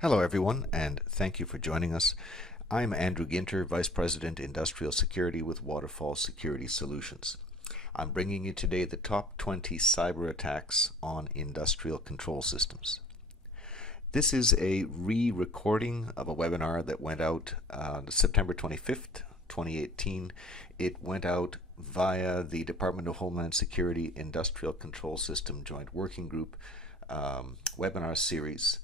Hello everyone, and thank you for joining us. I'm Andrew Ginter, Vice President Industrial Security with Waterfall Security Solutions. I'm bringing you today the top 20 cyber attacks on industrial control systems. This is a re-recording of a webinar that went out September 25th, 2018. It went out via the Department of Homeland Security Industrial Control System Joint Working Group webinar series.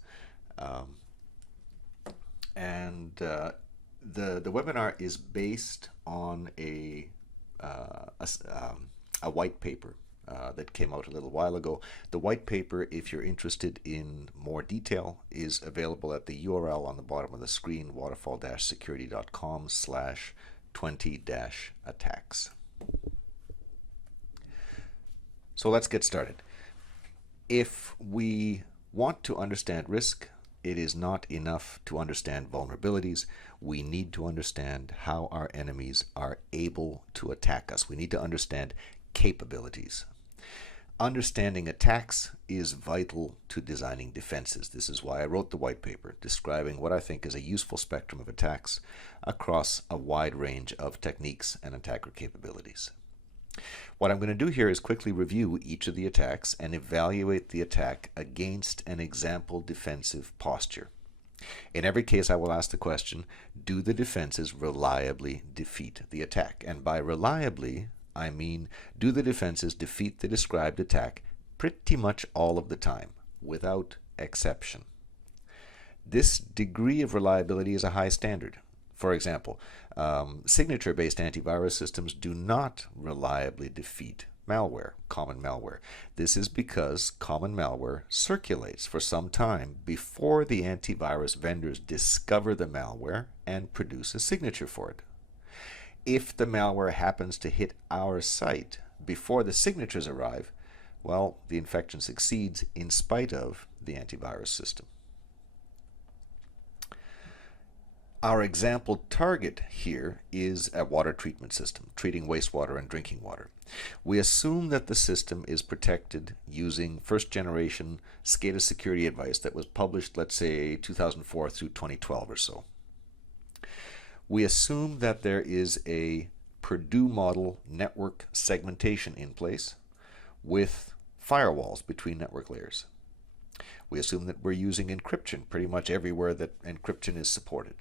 The webinar is based on a white paper that came out a little while ago. The white paper, if you're interested in more detail, is available at the URL on the bottom of the screen, waterfall-security.com/20-attacks. So let's get started. If we want to understand risk, it is not enough to understand vulnerabilities. We need to understand how our enemies are able to attack us. We need to understand capabilities. Understanding attacks is vital to designing defenses. This is why I wrote the white paper, describing what I think is a useful spectrum of attacks across a wide range of techniques and attacker capabilities. What I'm going to do here is quickly review each of the attacks and evaluate the attack against an example defensive posture. In every case, I will ask the question, do the defenses reliably defeat the attack? And by reliably, I mean, do the defenses defeat the described attack pretty much all of the time, without exception? This degree of reliability is a high standard. For example, signature-based antivirus systems do not reliably defeat malware, common malware. This is because common malware circulates for some time before the antivirus vendors discover the malware and produce a signature for it. If the malware happens to hit our site before the signatures arrive, well, the infection succeeds in spite of the antivirus system. Our example target here is a water treatment system, treating wastewater and drinking water. We assume that the system is protected using first generation SCADA security advice that was published, let's say, 2004 through 2012 or so. We assume that there is a Purdue model network segmentation in place with firewalls between network layers. We assume that we're using encryption pretty much everywhere that encryption is supported.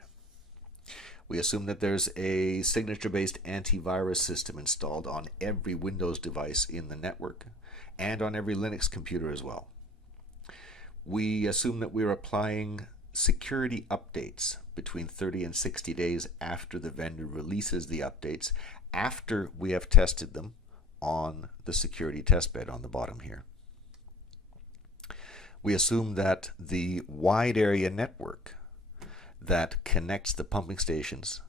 We assume that there's a signature-based antivirus system installed on every Windows device in the network and on every Linux computer as well. We assume that we're applying security updates between 30 and 60 days after the vendor releases the updates, after we have tested them on the security testbed on the bottom here. We assume that the wide area network that connects the pumping stations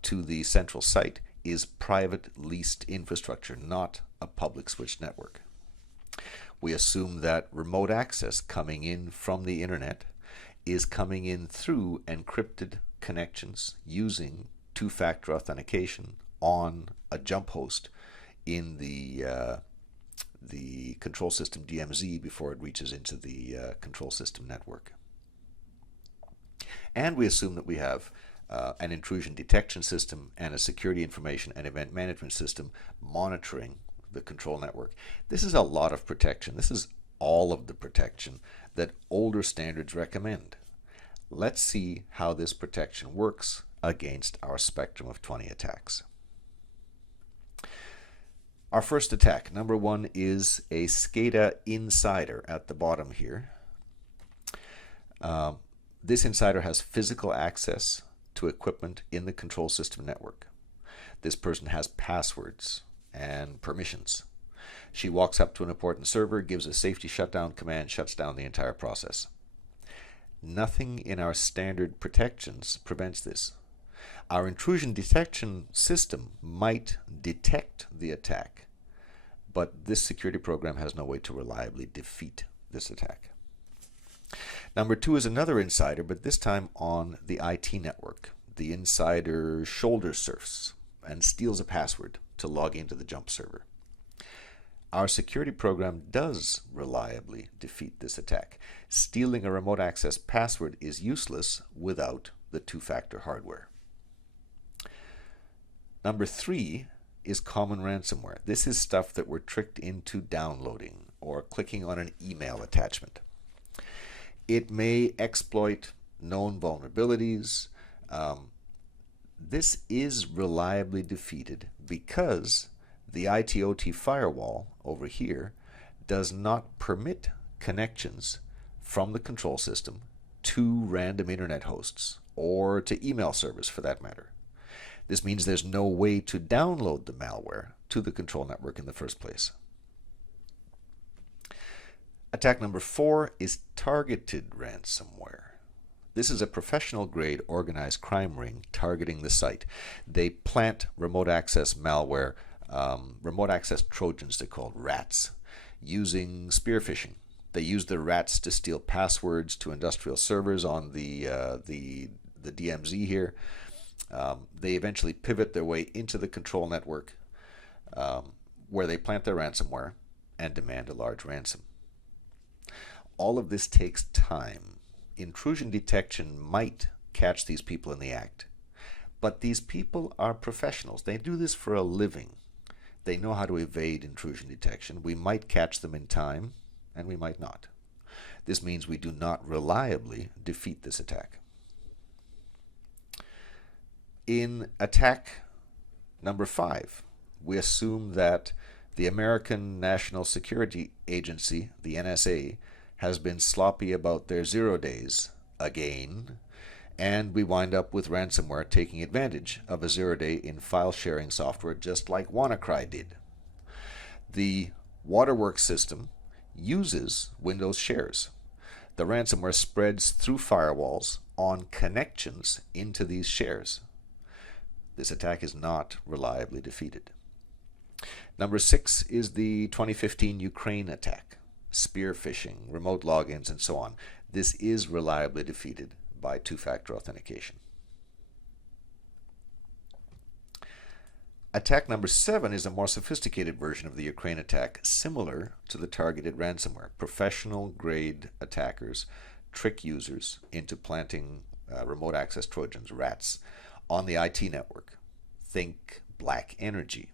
to the central site is private leased infrastructure, not a public switched network. We assume that remote access coming in from the internet is coming in through encrypted connections using two-factor authentication on a jump host in the control system DMZ before it reaches into the control system network. And we assume that we have an intrusion detection system and a security information and event management system monitoring the control network. This is a lot of protection. This is all of the protection that older standards recommend. Let's see how this protection works against our spectrum of 20 attacks. Our first attack, number one, is a SCADA insider at the bottom here. This insider has physical access to equipment in the control system network. This person has passwords and permissions. She walks up to an important server, gives a safety shutdown command, shuts down the entire process. Nothing in our standard protections prevents this. Our intrusion detection system might detect the attack, but this security program has no way to reliably defeat this attack. Number two is another insider, but this time on the IT network. The insider shoulder surfs and steals a password to log into the jump server. our security program does reliably defeat this attack. Stealing a remote access password is useless without the two-factor hardware. Number 3 is common ransomware. This is stuff that we're tricked into downloading or clicking on an email attachment. It may exploit known vulnerabilities. This is reliably defeated because the IOT firewall over here does not permit connections from the control system to random internet hosts or to email servers for that matter. This means there's no way to download the malware to the control network in the first place. Attack number 4 is targeted ransomware. This is a professional-grade organized crime ring targeting the site. They plant remote access malware, remote access Trojans, they're called rats, using spear phishing. They use the rats to steal passwords to industrial servers on the DMZ here. They eventually pivot their way into the control network where they plant their ransomware and demand a large ransom. All of this takes time. Intrusion detection might catch these people in the act, but these people are professionals. They do this for a living. They know how to evade intrusion detection. We might catch them in time, and we might not. This means we do not reliably defeat this attack. In attack number 5, we assume that the American National Security Agency, the NSA, has been sloppy about their 0 days again, and we wind up with ransomware taking advantage of a 0-day in file sharing software just like WannaCry did. The Waterworks system uses Windows shares. The ransomware spreads through firewalls on connections into these shares. This attack is not reliably defeated. Number 6 is the 2015 Ukraine attack. Spear phishing, remote logins, and so on. This is reliably defeated by two-factor authentication. Attack number 7 is a more sophisticated version of the Ukraine attack, similar to the targeted ransomware. Professional-grade attackers trick users into planting remote access Trojans, rats, on the IT network. Think black energy.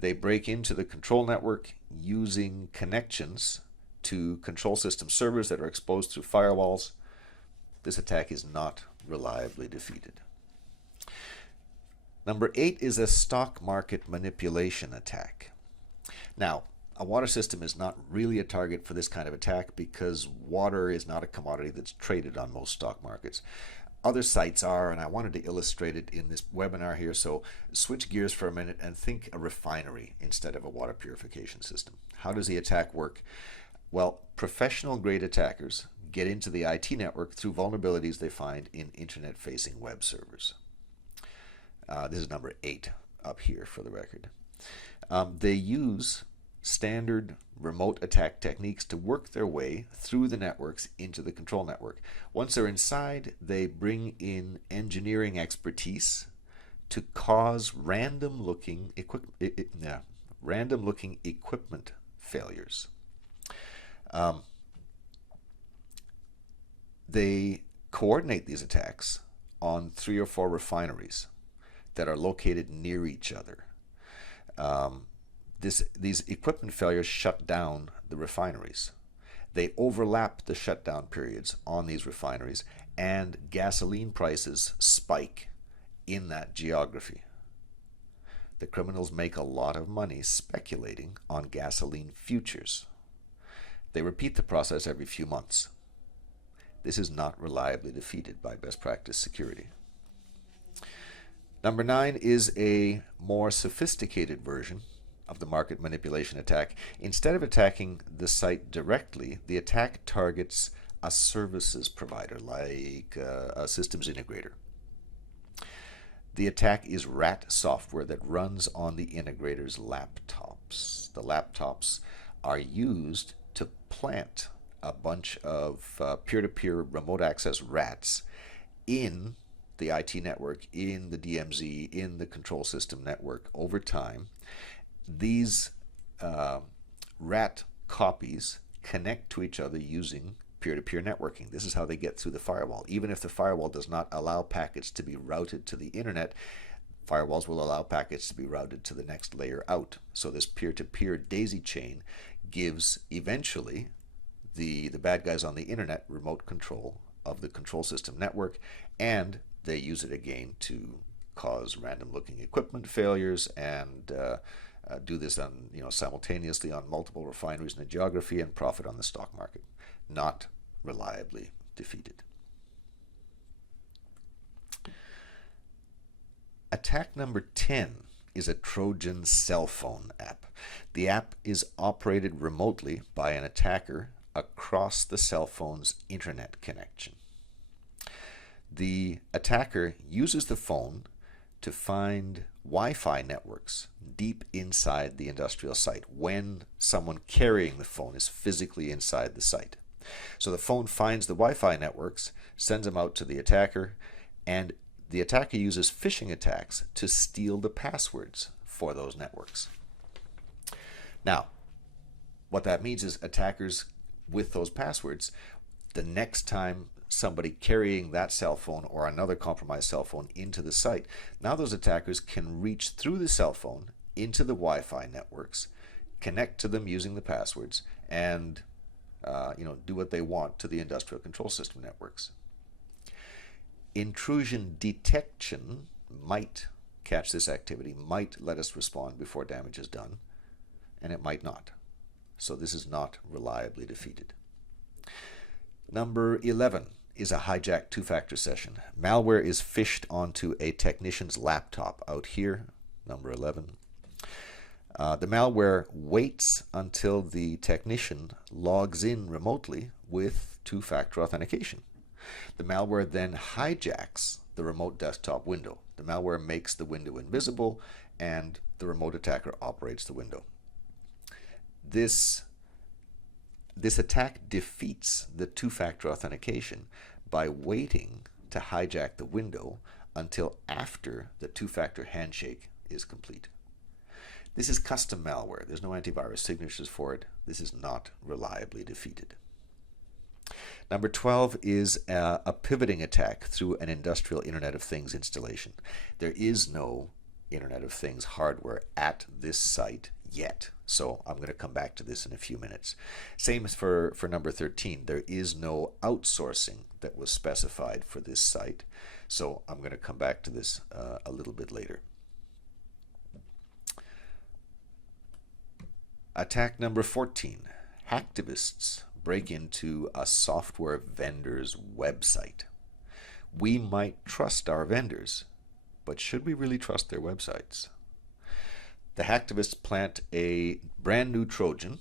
They break into the control network using connections to control system servers that are exposed through firewalls. This attack is not reliably defeated. Number 8 is a stock market manipulation attack. Now, a water system is not really a target for this kind of attack because water is not a commodity that's traded on most stock markets. Other sites are, and I wanted to illustrate it in this webinar here, so switch gears for a minute and think a refinery instead of a water purification system. How does the attack work? Well, professional-grade attackers get into the IT network through vulnerabilities they find in internet-facing web servers. This is number 8 up here for the record. They use standard remote attack techniques to work their way through the networks into the control network. Once they're inside, they bring in engineering expertise to cause random-looking equipment failures. They coordinate these attacks on 3 or 4 refineries that are located near each other. These equipment failures shut down the refineries. They overlap the shutdown periods on these refineries, and gasoline prices spike in that geography. The criminals make a lot of money speculating on gasoline futures. They repeat the process every few months. This is not reliably defeated by best practice security. Number 9 is a more sophisticated version of the market manipulation attack. Instead of attacking the site directly, the attack targets a services provider like a systems integrator. The attack is rat software that runs on the integrator's laptops. The laptops are used to plant a bunch of peer-to-peer remote access rats in the IT network, in the DMZ, in the control system network over time. These uh, rat copies connect to each other using peer-to-peer networking. This is how they get through the firewall. Even if the firewall does not allow packets to be routed to the internet, firewalls will allow packets to be routed to the next layer out. So this peer-to-peer daisy chain gives eventually the bad guys on the internet remote control of the control system network, and they use it again to cause random looking equipment failures and do this on, simultaneously on multiple refineries in the geography and profit on the stock market. Not reliably defeated. Attack number 10 is a Trojan cell phone app. The app is operated remotely by an attacker across the cell phone's internet connection. The attacker uses the phone to find Wi-Fi networks deep inside the industrial site when someone carrying the phone is physically inside the site. So the phone finds the Wi-Fi networks, sends them out to the attacker, and the attacker uses phishing attacks to steal the passwords for those networks. Now, what that means is attackers with those passwords, the next time somebody carrying that cell phone or another compromised cell phone into the site, now those attackers can reach through the cell phone into the Wi-Fi networks, connect to them using the passwords, and do what they want to the industrial control system networks. Intrusion detection might catch this activity, might let us respond before damage is done, and it might not. So this is not reliably defeated. Number 11 is a hijacked two-factor session. Malware is phished onto a technician's laptop out here, number 11. The malware waits until the technician logs in remotely with two-factor authentication. The malware then hijacks the remote desktop window. The malware makes the window invisible, and the remote attacker operates the window. This attack defeats the two-factor authentication by waiting to hijack the window until after the two-factor handshake is complete. This is custom malware. There's no antivirus signatures for it. This is not reliably defeated. Number 12 is a pivoting attack through an industrial Internet of Things installation. There is no Internet of Things hardware at this site yet, so I'm going to come back to this in a few minutes. Same as for number 13. There is no outsourcing that was specified for this site, so I'm going to come back to this a little bit later. Attack number 14. Hacktivists break into a software vendor's website. We might trust our vendors, but should we really trust their websites? The hacktivists plant a brand new Trojan,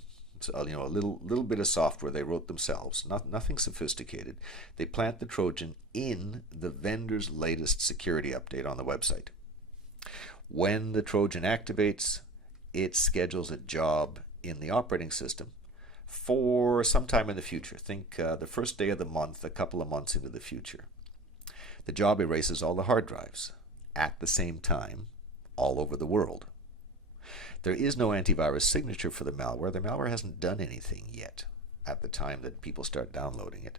a little bit of software they wrote themselves, nothing sophisticated. They plant the Trojan in the vendor's latest security update on the website. When the Trojan activates, it schedules a job in the operating system for some time in the future. Think the first day of the month, a couple of months into the future. The job erases all the hard drives at the same time all over the world. There is no antivirus signature for the malware. The malware hasn't done anything yet at the time that people start downloading it.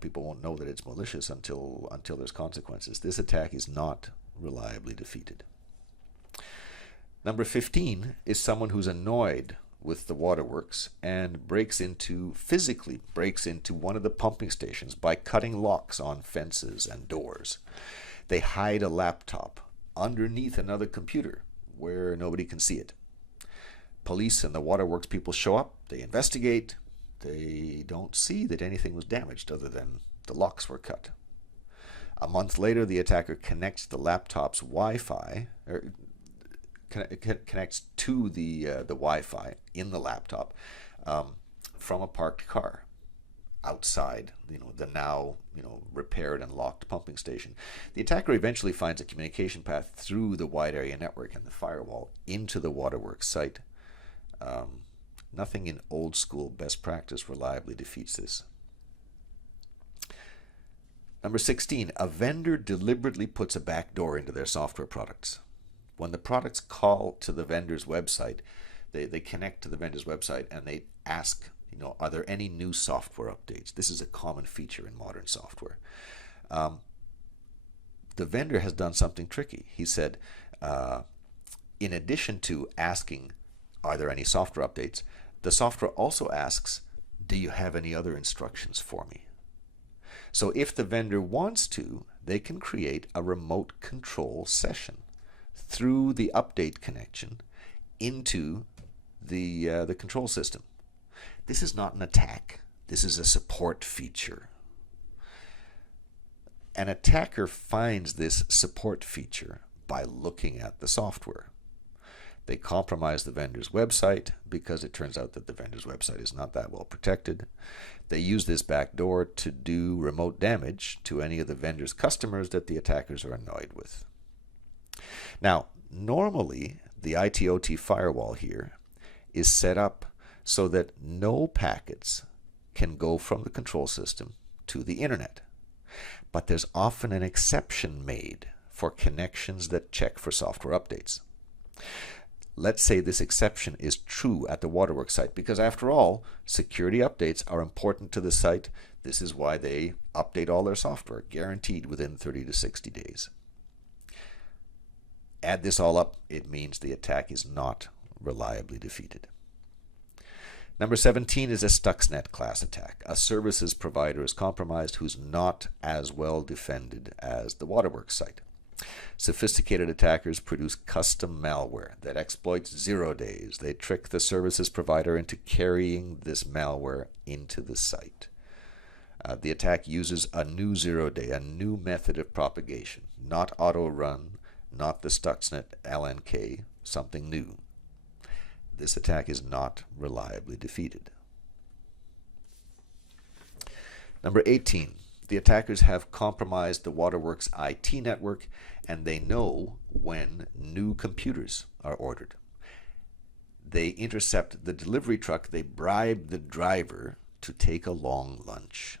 People won't know that it's malicious until there's consequences. This attack is not reliably defeated. Number 15 is someone who's annoyed with the waterworks and physically breaks into one of the pumping stations by cutting locks on fences and doors. They hide a laptop underneath another computer where nobody can see it. Police and the waterworks people show up, they investigate, they don't see that anything was damaged other than the locks were cut. A month later, the attacker connects the laptop's Wi-Fi, connects to the Wi-Fi in the laptop from a parked car outside the now repaired and locked pumping station. The attacker eventually finds a communication path through the wide area network and the firewall into the waterworks site. Nothing in old school best practice reliably defeats this. Number 16, a vendor deliberately puts a backdoor into their software products. When the products call to the vendor's website, they connect to the vendor's website and they ask, are there any new software updates? This is a common feature in modern software. The vendor has done something tricky. He said, in addition to asking, are there any software updates, the software also asks, do you have any other instructions for me? So if the vendor wants to, they can create a remote control session through the update connection into the control system. This is not an attack. This is a support feature. An attacker finds this support feature by looking at the software. They compromise the vendor's website because it turns out that the vendor's website is not that well protected. They use this backdoor to do remote damage to any of the vendor's customers that the attackers are annoyed with. Now, normally, the ITOT firewall here is set up so that no packets can go from the control system to the internet. But there's often an exception made for connections that check for software updates. Let's say this exception is true at the Waterworks site, because after all, security updates are important to the site. This is why they update all their software, guaranteed within 30 to 60 days. Add this all up, it means the attack is not reliably defeated. Number 17 is a Stuxnet class attack. A services provider is compromised who's not as well defended as the Waterworks site. Sophisticated attackers produce custom malware that exploits 0 days. They trick the services provider into carrying this malware into the site. The attack uses a new 0 day, a new method of propagation, not auto run, not the Stuxnet LNK, something new. This attack is not reliably defeated. Number 18. The attackers have compromised the Waterworks IT network, and they know when new computers are ordered. They intercept the delivery truck. They bribe the driver to take a long lunch.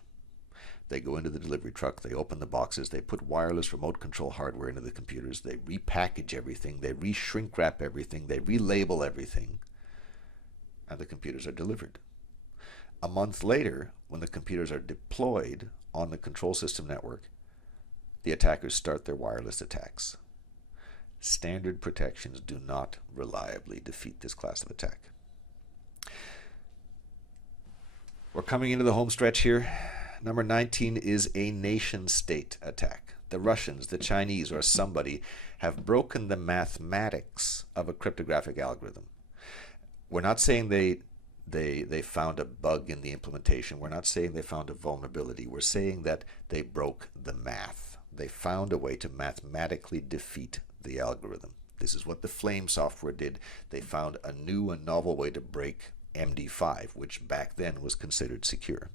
They go into the delivery truck, they open the boxes, they put wireless remote control hardware into the computers, they repackage everything, they re-shrink wrap everything, they relabel everything, and the computers are delivered. A month later, when the computers are deployed on the control system network, the attackers start their wireless attacks. Standard protections do not reliably defeat this class of attack. We're coming into the home stretch here. Number 19 is a nation-state attack. The Russians, the Chinese, or somebody have broken the mathematics of a cryptographic algorithm. We're not saying they found a bug in the implementation. We're not saying they found a vulnerability. We're saying that they broke the math. They found a way to mathematically defeat the algorithm. This is what the Flame software did. They found a new and novel way to break MD5, which back then was considered secure.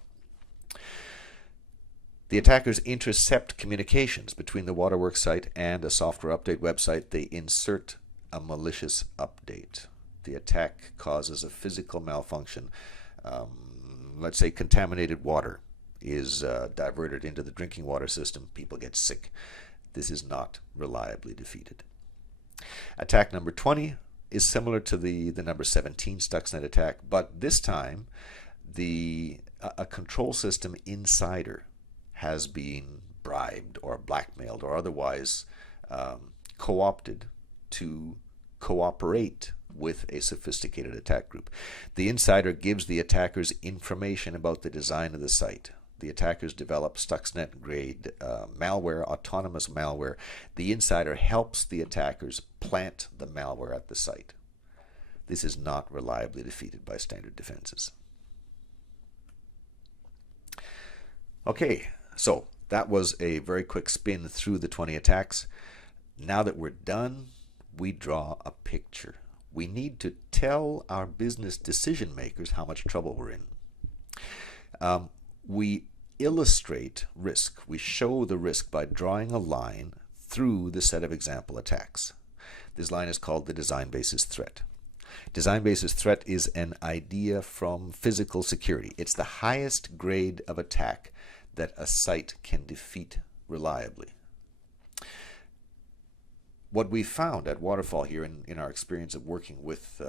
The attackers intercept communications between the Waterworks site and a software update website. They insert a malicious update. The attack causes a physical malfunction. Let's say contaminated water is diverted into the drinking water system. People get sick. This is not reliably defeated. Attack number 20 is similar to the number 17 Stuxnet attack, but this time a control system insider has been bribed or blackmailed or otherwise co-opted to cooperate with a sophisticated attack group. The insider gives the attackers information about the design of the site. The attackers develop Stuxnet-grade malware, autonomous malware. The insider helps the attackers plant the malware at the site. This is not reliably defeated by standard defenses. Okay, so that was a very quick spin through the 20 attacks. Now that we're done, we draw a picture. We need to tell our business decision makers how much trouble we're in. We illustrate risk. We show the risk by drawing a line through the set of example attacks. This line is called the design basis threat. Design basis threat is an idea from physical security. It's the highest grade of attack that a site can defeat reliably. what we found at Waterfall here in our experience of working with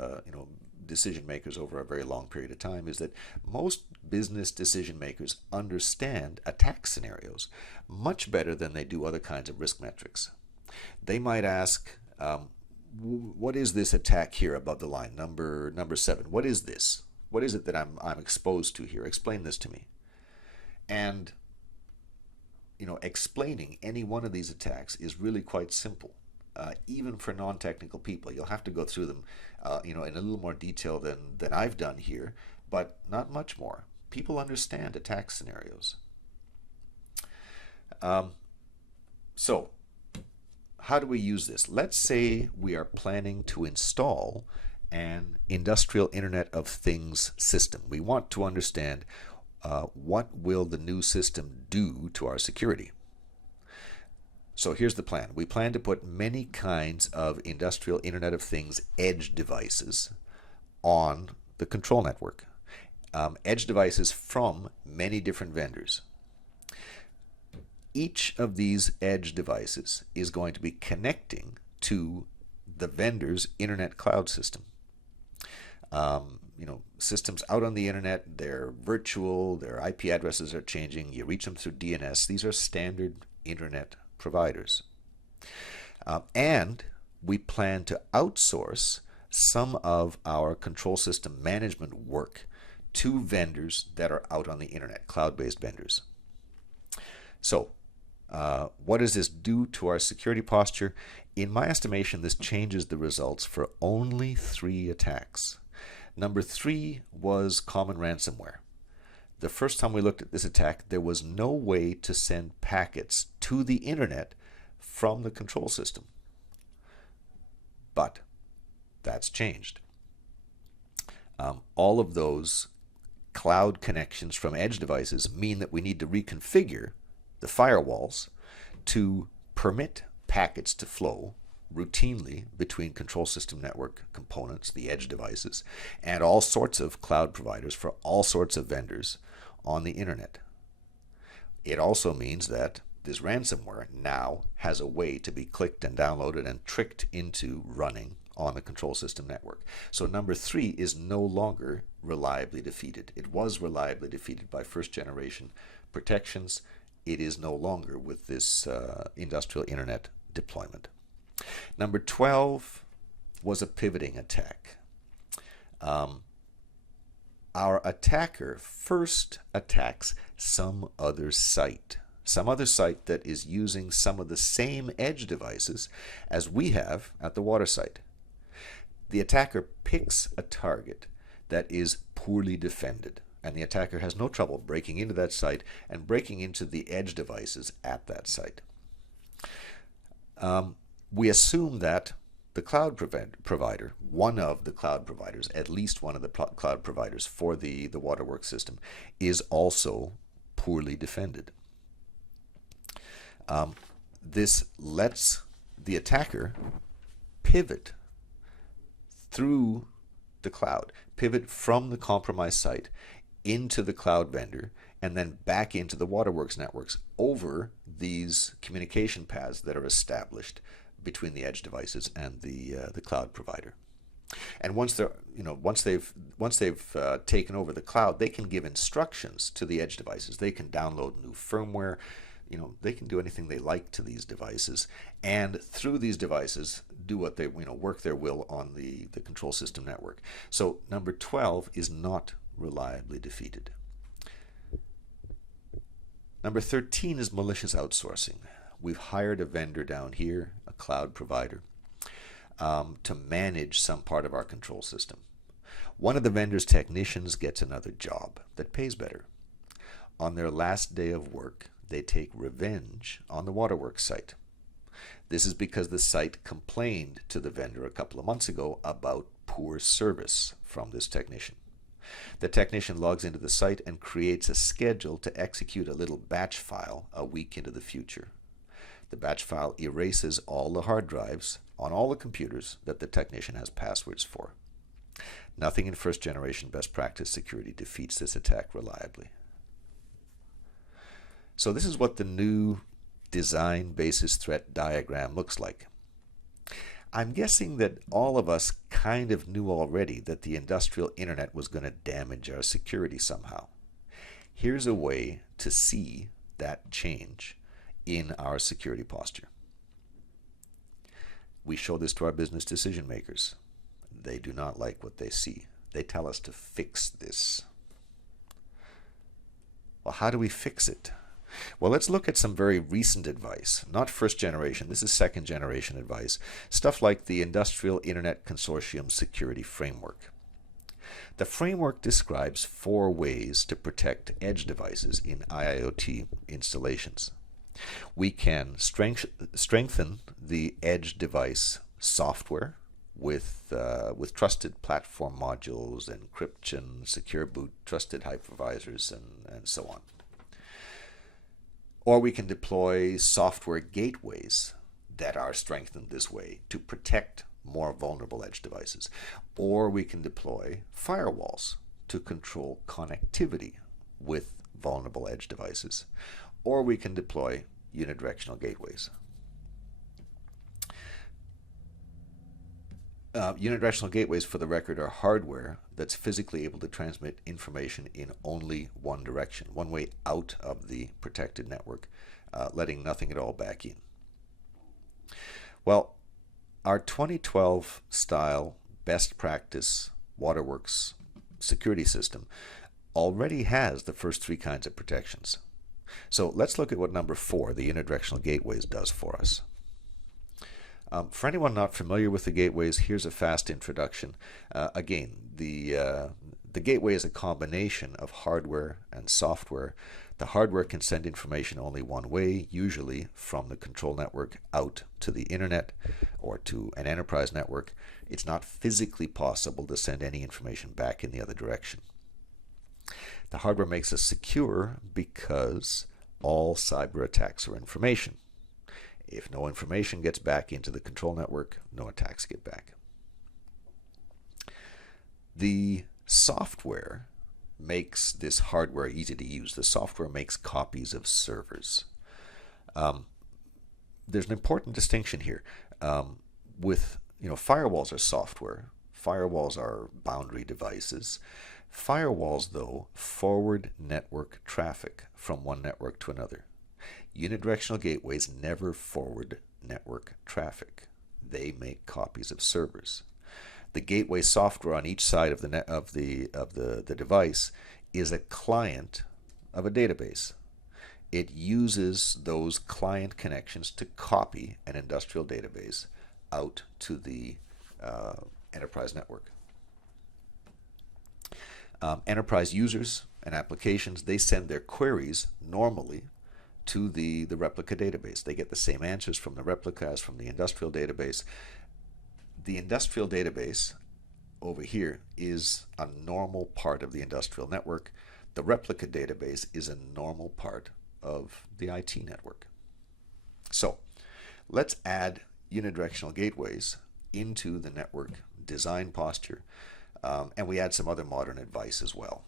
decision makers over a very long period of time is that most business decision makers understand attack scenarios much better than they do other kinds of risk metrics. They might ask, what is this attack here above the line, number 7? What is this? What is it that I'm exposed to here? Explain this to me. And explaining any one of these attacks is really quite simple. Even for non-technical people, you'll have to go through them, in a little more detail than I've done here, but not much more. People understand attack scenarios. So, how do we use this? Let's say we are planning to install an industrial Internet of Things system. We want to understand what will the new system do to our security. So here's the plan. We plan to put many kinds of industrial Internet of Things edge devices on the control network. Edge devices from many different vendors. Each of these edge devices is going to be connecting to the vendor's internet cloud system. Systems out on the internet, they're virtual, their IP addresses are changing, you reach them through DNS. These are standard internet providers. And we plan to outsource some of our control system management work to vendors that are out on the internet, cloud-based vendors. So, what does this do to our security posture? In my estimation, this changes the results for only 3 attacks. Number 3 was common ransomware. The first time we looked at this attack, there was no way to send packets to the internet from the control system. But that's changed. All of those cloud connections from edge devices mean that we need to reconfigure the firewalls to permit packets to flow routinely between control system network components, the edge devices, and all sorts of cloud providers for all sorts of vendors on the internet. It also means that this ransomware now has a way to be clicked and downloaded and tricked into running on the control system network. So number 3 is no longer reliably defeated. It was reliably defeated by first generation protections. It is no longer with this industrial internet deployment. Number 12 was a pivoting attack. Our attacker first attacks some other site that is using some of the same edge devices as we have at the water site. The attacker picks a target that is poorly defended, and the attacker has no trouble breaking into that site and breaking into the edge devices at that site. We assume that the cloud provider, one of the cloud providers, at least one of the cloud providers for the waterworks system, is also poorly defended. This lets the attacker pivot through the cloud, pivot from the compromised site into the cloud vendor, and then back into the waterworks networks over these communication paths that are established between the edge devices and the cloud provider. And once they've taken over the cloud, they can give instructions to the edge devices. They can download new firmware. They can do anything they like to these devices, and through these devices do what they work their will on the control system network. So number 12 is not reliably defeated. Number 13 is malicious outsourcing. We've hired a vendor down here, a cloud provider, to manage some part of our control system. One of the vendor's technicians gets another job that pays better. On their last day of work, they take revenge on the waterworks site. This is because the site complained to the vendor a couple of months ago about poor service from this technician. The technician logs into the site and creates a schedule to execute a little batch file a week into the future. The batch file erases all the hard drives on all the computers that the technician has passwords for. Nothing in first generation best practice security defeats this attack reliably. So this is what the new design basis threat diagram looks like. I'm guessing that all of us kind of knew already that the industrial internet was going to damage our security somehow. Here's a way to see that change in our security posture. We show this to our business decision makers. They do not like what they see. They tell us to fix this. Well, how do we fix it? Well, let's look at some very recent advice. Not first generation, this is second generation advice. Stuff like the Industrial Internet Consortium Security Framework. The framework describes 4 ways to protect edge devices in IoT installations. We can strengthen the edge device software with trusted platform modules, encryption, secure boot, trusted hypervisors, and so on. Or we can deploy software gateways that are strengthened this way to protect more vulnerable edge devices. Or we can deploy firewalls to control connectivity with vulnerable edge devices. Or we can deploy unidirectional gateways. Unidirectional gateways, for the record, are hardware that's physically able to transmit information in only one direction, one way out of the protected network, letting nothing at all back in. Well, our 2012 style best practice Waterworks security system already has the first 3 kinds of protections. So let's look at what number 4, the unidirectional gateways, does for us. For anyone not familiar with the gateways, here's a fast introduction. Again, the gateway is a combination of hardware and software. The hardware can send information only one way, usually from the control network out to the internet or to an enterprise network. It's not physically possible to send any information back in the other direction. The hardware makes us secure because all cyber attacks are information. If no information gets back into the control network, no attacks get back. The software makes this hardware easy to use. The software makes copies of servers. There's an important distinction here. Firewalls are software. Firewalls are boundary devices. Firewalls, though, forward network traffic from one network to another. Unidirectional gateways never forward network traffic. They make copies of servers. The gateway software on each side of the device is a client of a database. It uses those client connections to copy an industrial database out to the enterprise network. Enterprise users and applications, they send their queries normally to the replica database. They get the same answers from the replica as from the industrial database. The industrial database over here is a normal part of the industrial network. The replica database is a normal part of the IT network. So let's add unidirectional gateways into the network design posture, and we add some other modern advice as well.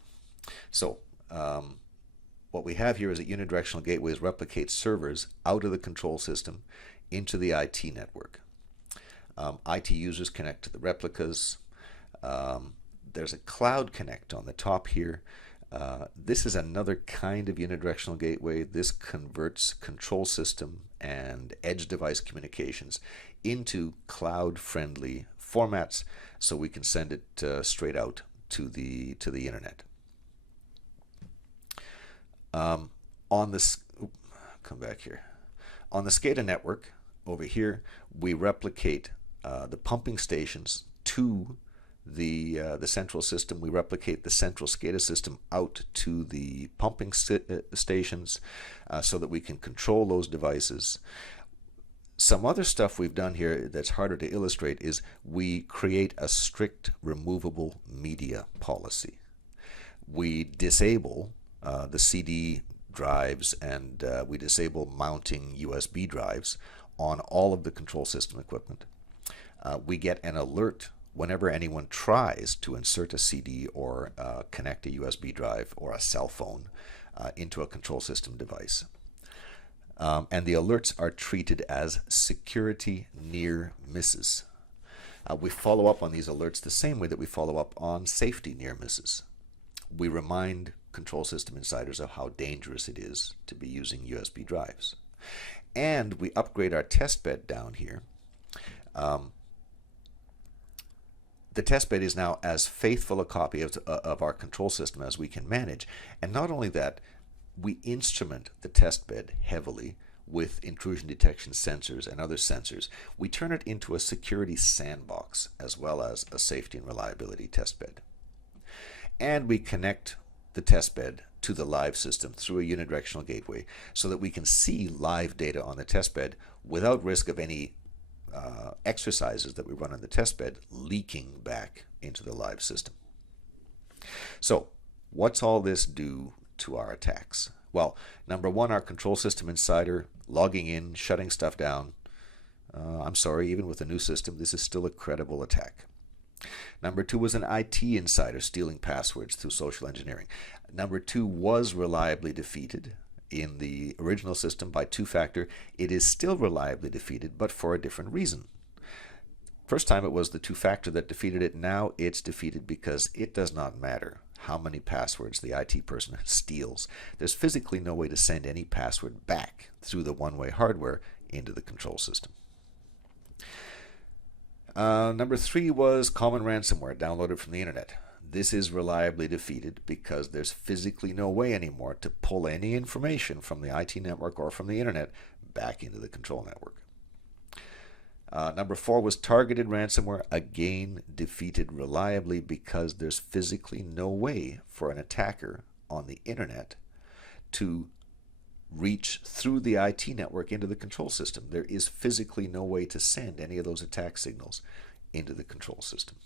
So what we have here is that unidirectional gateways replicate servers out of the control system into the IT network. IT users connect to the replicas. There's a cloud connect on the top here. This is another kind of unidirectional gateway. This converts control system and edge device communications into cloud-friendly formats so we can send it straight out to the internet. On this, come back here. On the SCADA network over here, we replicate the pumping stations to the central system. We replicate the central SCADA system out to the pumping stations so that we can control those devices. Some other stuff we've done here that's harder to illustrate is we create a strict removable media policy. We disable the CD drives and we disable mounting USB drives on all of the control system equipment. We get an alert whenever anyone tries to insert a CD or connect a USB drive or a cell phone into a control system device. and the alerts are treated as security near misses. We follow up on these alerts the same way that we follow up on safety near misses. We remind control system insiders of how dangerous it is to be using USB drives. And we upgrade our test bed down here. The test bed is now as faithful a copy of our control system as we can manage. And not only that, we instrument the test bed heavily with intrusion detection sensors and other sensors. We turn it into a security sandbox as well as a safety and reliability test bed. And we connect the test bed to the live system through a unidirectional gateway so that we can see live data on the test bed without risk of any exercises that we run on the test bed leaking back into the live system. So, what's all this do to our attacks? Well, number one, our control system insider logging in, shutting stuff down. I'm sorry, even with a new system, this is still a credible attack. Number two was an IT insider stealing passwords through social engineering. Number two was reliably defeated in the original system by two-factor. It is still reliably defeated, but for a different reason. First time it was the two-factor that defeated it. Now it's defeated because it does not matter how many passwords the IT person steals. There's physically no way to send any password back through the one-way hardware into the control system. Number three was common ransomware downloaded from the internet. This is reliably defeated because there's physically no way anymore to pull any information from the IT network or from the internet back into the control network. Number four was targeted ransomware, again defeated reliably because there's physically no way for an attacker on the internet to reach through the IT network into the control system. There is physically no way to send any of those attack signals into the control system.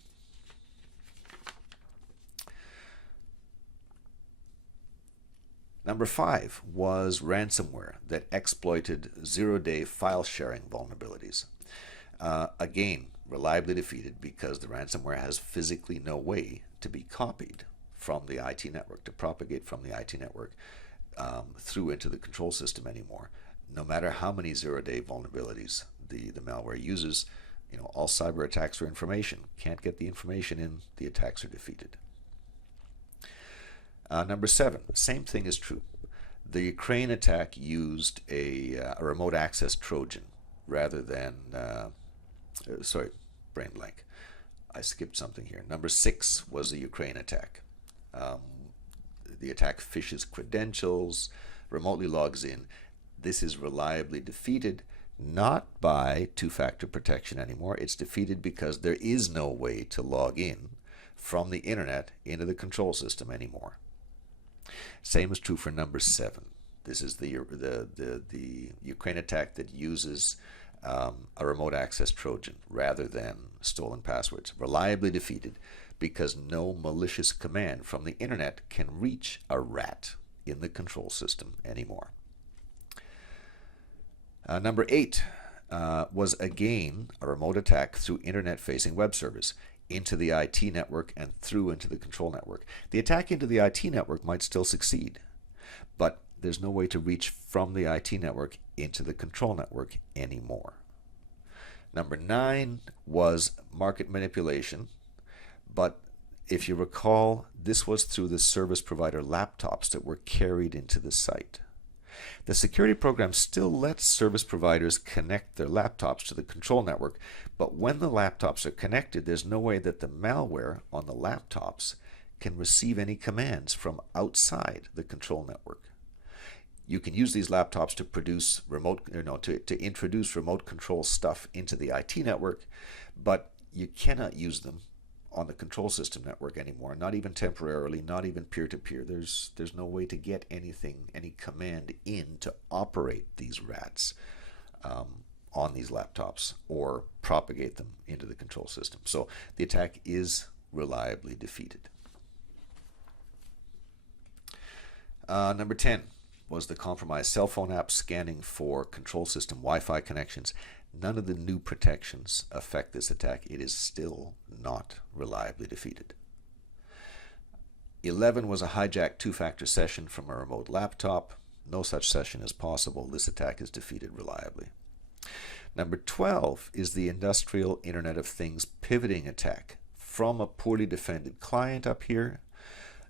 Number five was ransomware that exploited zero-day file sharing vulnerabilities. Again, reliably defeated because the ransomware has physically no way to be copied from the IT network, to propagate from the IT network through into the control system anymore. No matter how many zero-day vulnerabilities the malware uses, all cyber attacks are information. Can't get the information in, the attacks are defeated. Number seven, same thing is true. The Ukraine attack used a remote access Trojan rather than, sorry, brain blank. I skipped something here. Number six was the Ukraine attack. The attack phishes credentials, remotely logs in. This is reliably defeated, not by two-factor protection anymore. It's defeated because there is no way to log in from the internet into the control system anymore. Same is true for number seven. This is the Ukraine attack that uses a remote access Trojan rather than stolen passwords. Reliably defeated because no malicious command from the internet can reach a rat in the control system anymore. Number eight was again a remote attack through internet-facing web servers into the IT network and through into the control network. The attack into the IT network might still succeed, but there's no way to reach from the IT network into the control network anymore. Number nine was market manipulation, but if you recall, this was through the service provider laptops that were carried into the site. The security program still lets service providers connect their laptops to the control network, but when the laptops are connected, there's no way that the malware on the laptops can receive any commands from outside the control network. You can use these laptops to produce to introduce remote control stuff into the IT network, but you cannot use them on the control system network anymore, not even temporarily, not even peer-to-peer. There's no way to get any command in to operate these rats on these laptops or propagate them into the control system. So the attack is reliably defeated. Number 10 was the compromised cell phone app scanning for control system Wi-Fi connections. None of the new protections affect this attack. It is still not reliably defeated. 11 was a hijacked two-factor session from a remote laptop. No such session is possible. This attack is defeated reliably. Number 12 is the Industrial Internet of Things pivoting attack from a poorly defended client up here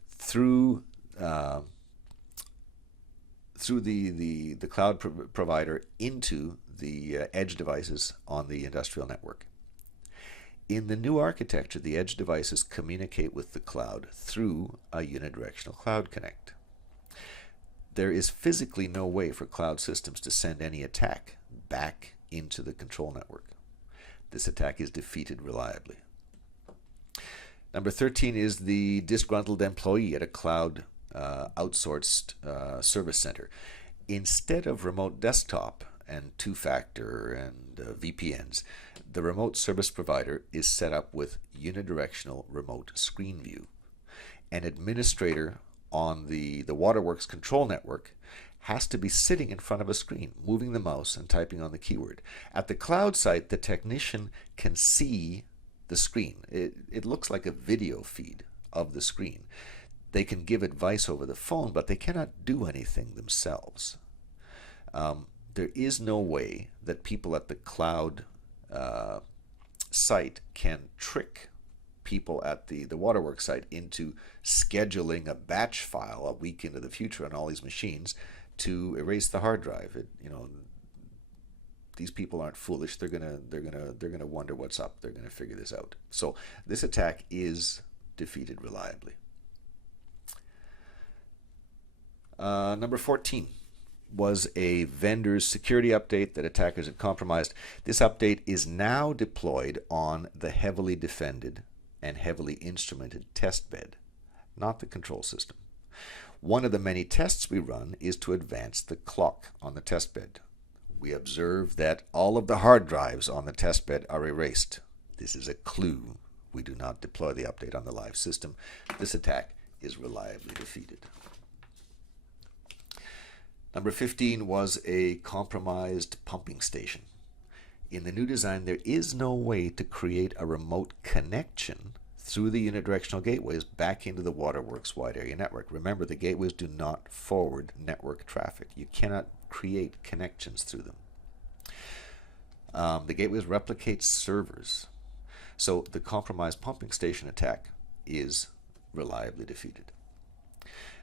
through the cloud provider into the edge devices on the industrial network. In the new architecture, the edge devices communicate with the cloud through a unidirectional cloud connect. There is physically no way for cloud systems to send any attack back into the control network. This attack is defeated reliably. Number 13 is the disgruntled employee at a cloud outsourced service center. Instead of remote desktop and two-factor and VPNs, the remote service provider is set up with unidirectional remote screen view. An administrator on the Waterworks control network has to be sitting in front of a screen, moving the mouse and typing on the keyword. At the cloud site, the technician can see the screen. It looks like a video feed of the screen. They can give advice over the phone, but they cannot do anything themselves. There is no way that people at the cloud site can trick people at the Waterworks site into scheduling a batch file a week into the future on all these machines to erase the hard drive. These people aren't foolish. They're gonna wonder what's up. They're gonna figure this out. So this attack is defeated reliably. Number 14 was a vendor's security update that attackers had compromised. This update is now deployed on the heavily defended and heavily instrumented test bed, not the control system. One of the many tests we run is to advance the clock on the test bed. We observe that all of the hard drives on the test bed are erased. This is a clue. We do not deploy the update on the live system. This attack is reliably defeated. Number 15 was a compromised pumping station. In the new design, there is no way to create a remote connection through the unidirectional gateways back into the Waterworks wide area network. Remember, the gateways do not forward network traffic. You cannot create connections through them. The gateways replicate servers. So the compromised pumping station attack is reliably defeated.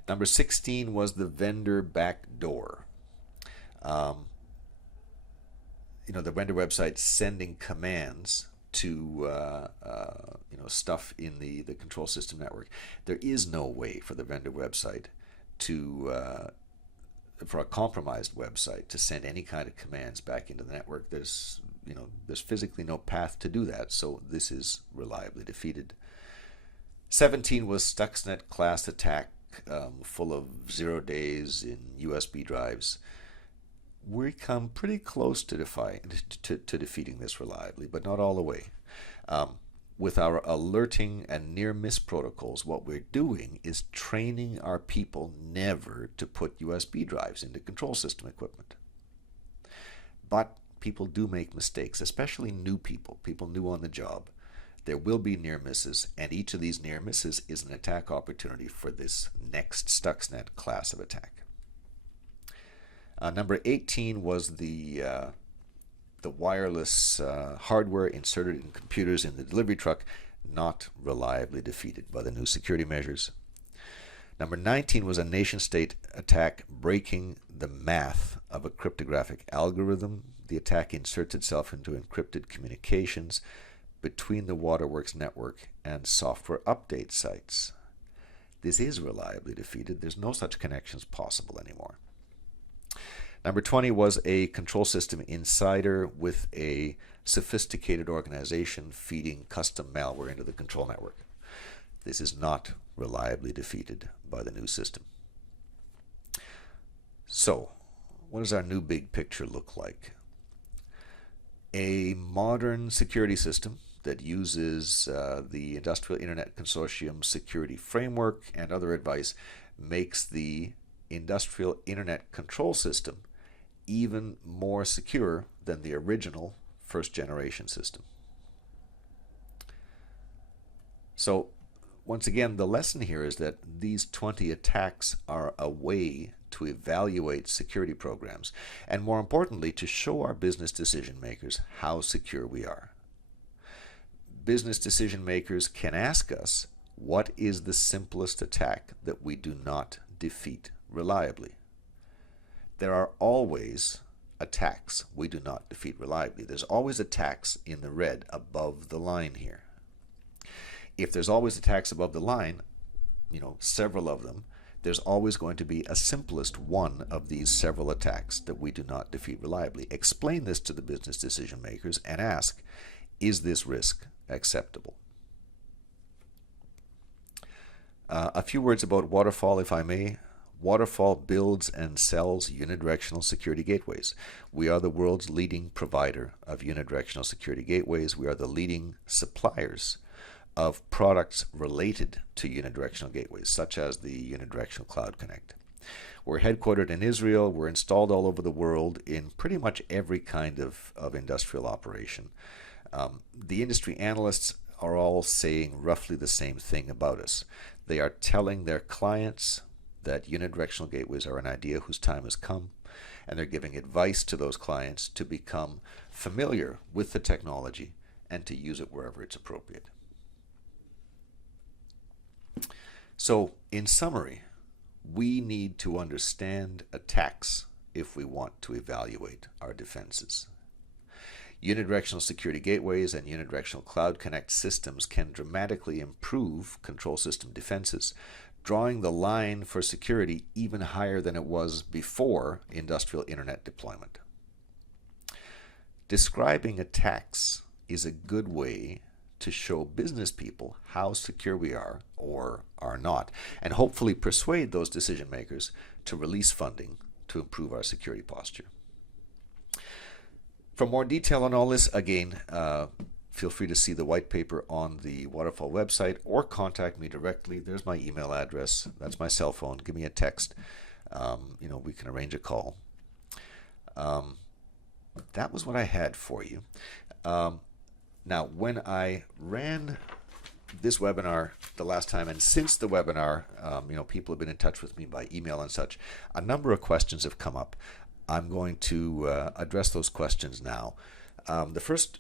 Number 16 was the vendor backdoor. The vendor website sending commands to stuff in the control system network. There is no way for the vendor website for a compromised website to send any kind of commands back into the network. There's physically no path to do that, so this is reliably defeated. 17 was Stuxnet class attack, full of 0 days in USB drives. We come pretty close to defeating this reliably, but not all the way. With our alerting and near-miss protocols, what we're doing is training our people never to put USB drives into control system equipment. But people do make mistakes, especially new people new on the job. There will be near misses, and each of these near misses is an attack opportunity for this next Stuxnet class of attack. Number 18 was the wireless hardware inserted in computers in the delivery truck, not reliably defeated by the new security measures. Number 19 was a nation-state attack breaking the math of a cryptographic algorithm. The attack inserts itself into encrypted communications between the Waterworks network and software update sites. This is reliably defeated. There's no such connections possible anymore. Number 20 was a control system insider with a sophisticated organization feeding custom malware into the control network. This is not reliably defeated by the new system. So, what does our new big picture look like? A modern security system that uses the Industrial Internet Consortium security framework and other advice makes the Industrial Internet Control System even more secure than the original first generation system. So once again, the lesson here is that these 20 attacks are a way to evaluate security programs, and more importantly, to show our business decision makers how secure we are. Business decision makers can ask us, what is the simplest attack that we do not defeat reliably? There are always attacks we do not defeat reliably. There's always attacks in the red above the line here. If there's always attacks above the line, several of them, there's always going to be a simplest one of these several attacks that we do not defeat reliably. Explain this to the business decision makers and ask, is this risk acceptable? A few words about Waterfall, if I may. Waterfall builds and sells unidirectional security gateways. We are the world's leading provider of unidirectional security gateways. We are the leading suppliers of products related to unidirectional gateways, such as the Unidirectional Cloud Connect. We're headquartered in Israel. We're installed all over the world in pretty much every kind of industrial operation. The industry analysts are all saying roughly the same thing about us. They are telling their clients that unidirectional gateways are an idea whose time has come, and they're giving advice to those clients to become familiar with the technology and to use it wherever it's appropriate. So, in summary, we need to understand attacks if we want to evaluate our defenses. Unidirectional security gateways and unidirectional cloud connect systems can dramatically improve control system defenses, drawing the line for security even higher than it was before industrial internet deployment. Describing attacks is a good way to show business people how secure we are or are not, and hopefully persuade those decision makers to release funding to improve our security posture. For more detail on all this, again, feel free to see the white paper on the Waterfall website or contact me directly. There's my email address. That's my cell phone. Give me a text. We can arrange a call. That was what I had for you. Now, when I ran this webinar the last time, and since the webinar, people have been in touch with me by email and such, a number of questions have come up. I'm going to address those questions now. The first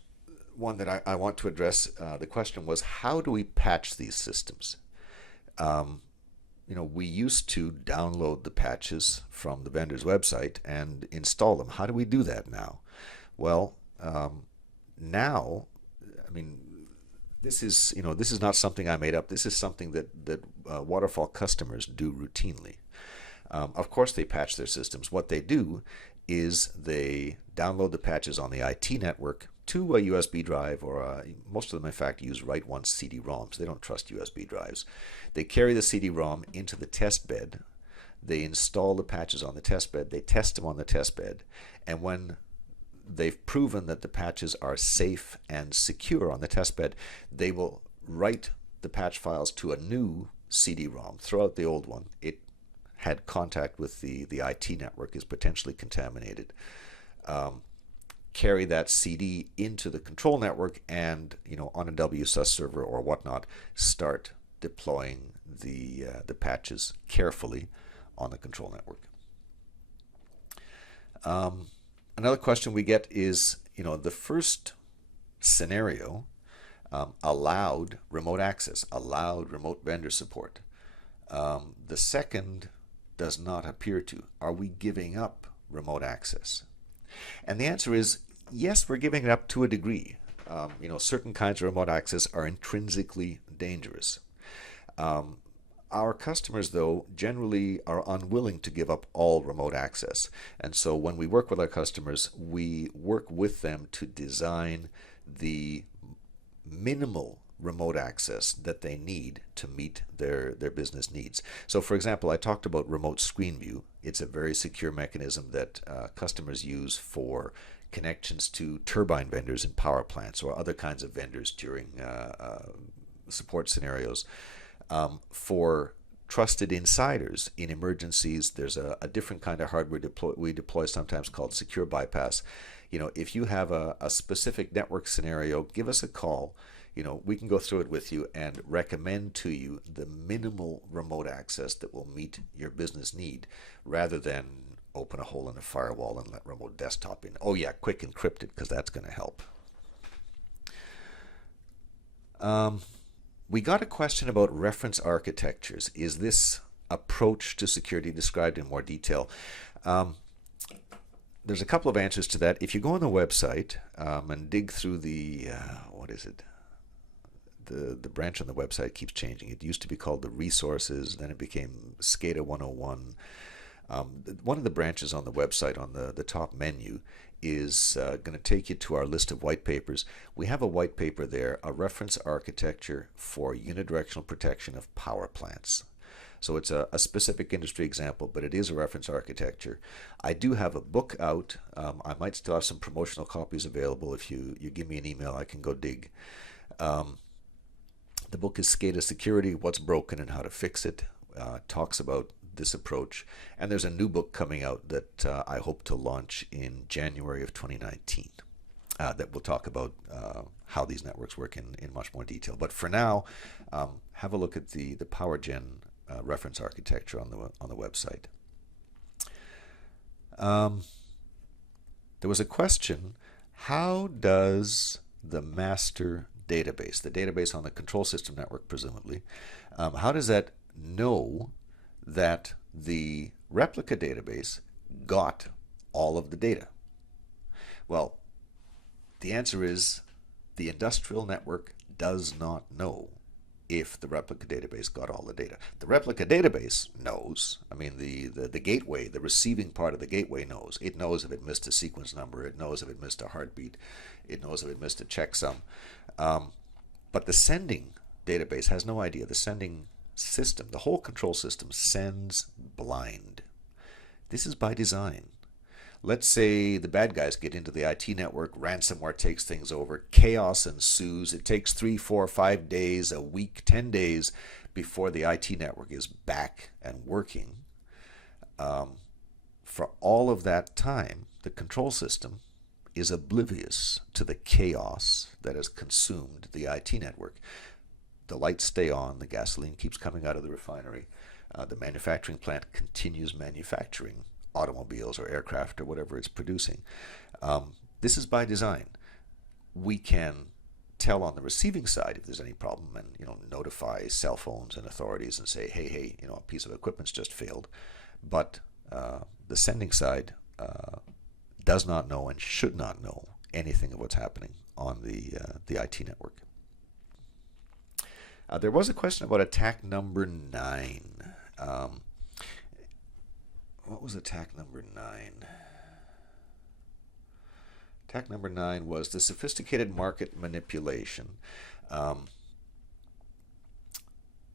one that I want to address, the question was, how do we patch these systems? We used to download the patches from the vendor's website and install them. How do we do that now? Well, now, this is not something I made up. This is something that Waterfall customers do routinely. Of course, they patch their systems. What they do is they download the patches on the IT network to a USB drive, or most of them, in fact, use write-once CD-ROMs. They don't trust USB drives. They carry the CD-ROM into the test bed. They install the patches on the test bed. They test them on the test bed. And when they've proven that the patches are safe and secure on the test bed, they will write the patch files to a new CD-ROM, throw out the old one. It had contact with the IT network, is potentially contaminated. Carry that CD into the control network, and on a WSUS server or whatnot, start deploying the patches carefully on the control network. Another question we get is, the first scenario allowed remote access, allowed remote vendor support. The second does not appear to. Are we giving up remote access? And the answer is yes, we're giving it up to a degree. Certain kinds of remote access are intrinsically dangerous. Our customers, though, generally are unwilling to give up all remote access. And so when we work with our customers, we work with them to design the minimal remote access that they need to meet their business needs. So, for example, I talked about remote screen view. It's a very secure mechanism that customers use for connections to turbine vendors in power plants or other kinds of vendors during support scenarios. For trusted insiders in emergencies, there's a different kind of hardware we deploy sometimes called secure bypass. If you have a specific network scenario, give us a call. we can go through it with you and recommend to you the minimal remote access that will meet your business need, rather than open a hole in the firewall and let remote desktop in. Oh yeah, quick encrypt it, because that's going to help. We got a question about reference architectures. Is this approach to security described in more detail? There's a couple of answers to that. If you go on the website and dig through the, what is it? The branch on the website keeps changing. It used to be called the resources, then it became SCADA 101. One of the branches on the website on the top menu is going to take you to our list of white papers. We have a white paper there, a reference architecture for unidirectional protection of power plants. So it's a specific industry example, but it is a reference architecture. I do have a book out. I might still have some promotional copies available. If you give me an email, I can go dig. The book is SCADA Security, What's Broken and How to Fix It. Talks about this approach. And there's a new book coming out that I hope to launch in January of 2019 that will talk about how these networks work in much more detail. But for now, have a look at the PowerGen reference architecture on the website. There was a question: how does the master database, the database on the control system network presumably, how does that know that the replica database got all of the data? Well, the answer is the industrial network does not know if the replica database got all the data. The replica database knows. I mean, the gateway, the receiving part of the gateway knows. It knows if it missed a sequence number. It knows if it missed a heartbeat. It knows if it missed a checksum. But the sending database has no idea. The sending system, the whole control system, sends blind. This is by design. Let's say the bad guys get into the IT network, ransomware takes things over, chaos ensues. It takes 3, 4, 5 days, a week, 10 days before the IT network is back and working. For all of that time, the control system is oblivious to the chaos that has consumed the IT network. The lights stay on, the gasoline keeps coming out of the refinery, the manufacturing plant continues manufacturing automobiles or aircraft or whatever it's producing. This is by design. We can tell on the receiving side if there's any problem and notify cell phones and authorities and say, hey, a piece of equipment's just failed. But the sending side does not know and should not know anything of what's happening on the IT network. There was a question about attack number 9. What was attack number 9? Attack number 9 was the sophisticated market manipulation. The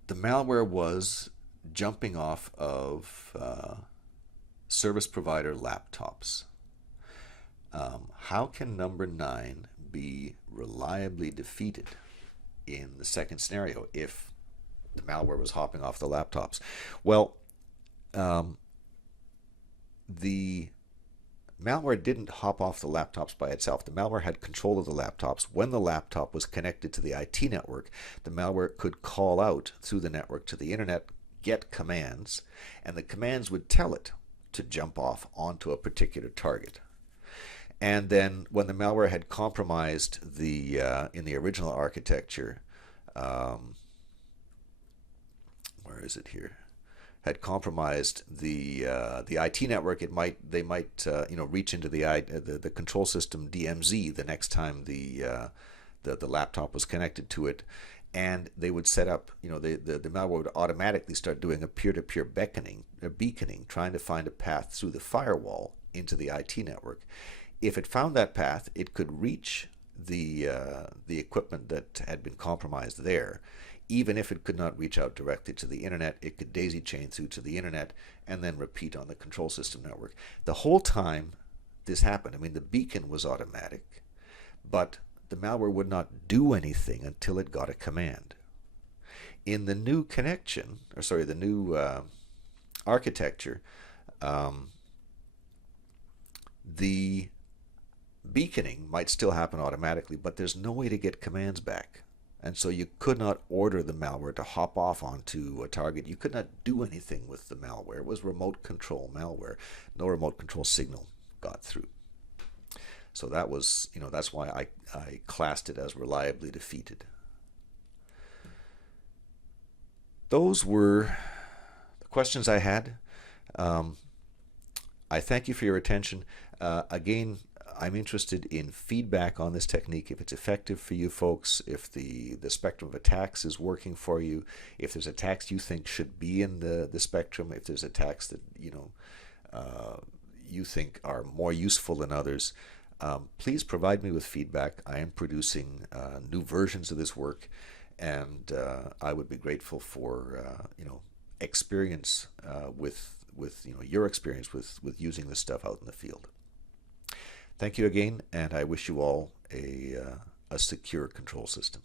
malware was jumping off of service provider laptops. How can number 9 be reliably defeated in the second scenario if the malware was hopping off the laptops? Well, the malware didn't hop off the laptops by itself. The malware had control of the laptops. When the laptop was connected to the IT network, the malware could call out through the network to the internet, get commands, and the commands would tell it to jump off onto a particular target. And then when the malware had compromised the in the original architecture, where is it here? Had compromised the IT network, they might reach into the control system DMZ the next time the laptop was connected to it, and they would set up, the malware would automatically start doing a peer-to-peer beaconing, trying to find a path through the firewall into the IT network. If it found that path, it could reach the equipment that had been compromised there. Even if it could not reach out directly to the internet, it could daisy chain through to the internet and then repeat on the control system network. The whole time this happened, I mean, the beacon was automatic, but the malware would not do anything until it got a command. In the new connection, the new architecture, the beaconing might still happen automatically, but there's no way to get commands back. And so you could not order the malware to hop off onto a target. You could not do anything with the malware. It was remote control malware. No remote control signal got through. So that was, that's why I classed it as reliably defeated. Those were the questions I had. I thank you for your attention. Again, I'm interested in feedback on this technique, if it's effective for you folks, if the spectrum of attacks is working for you, if there's attacks you think should be in the spectrum, if there's attacks that you think are more useful than others. Please provide me with feedback. I am producing new versions of this work, and I would be grateful for experience with your experience with using this stuff out in the field. Thank you again, and I wish you all a secure control system.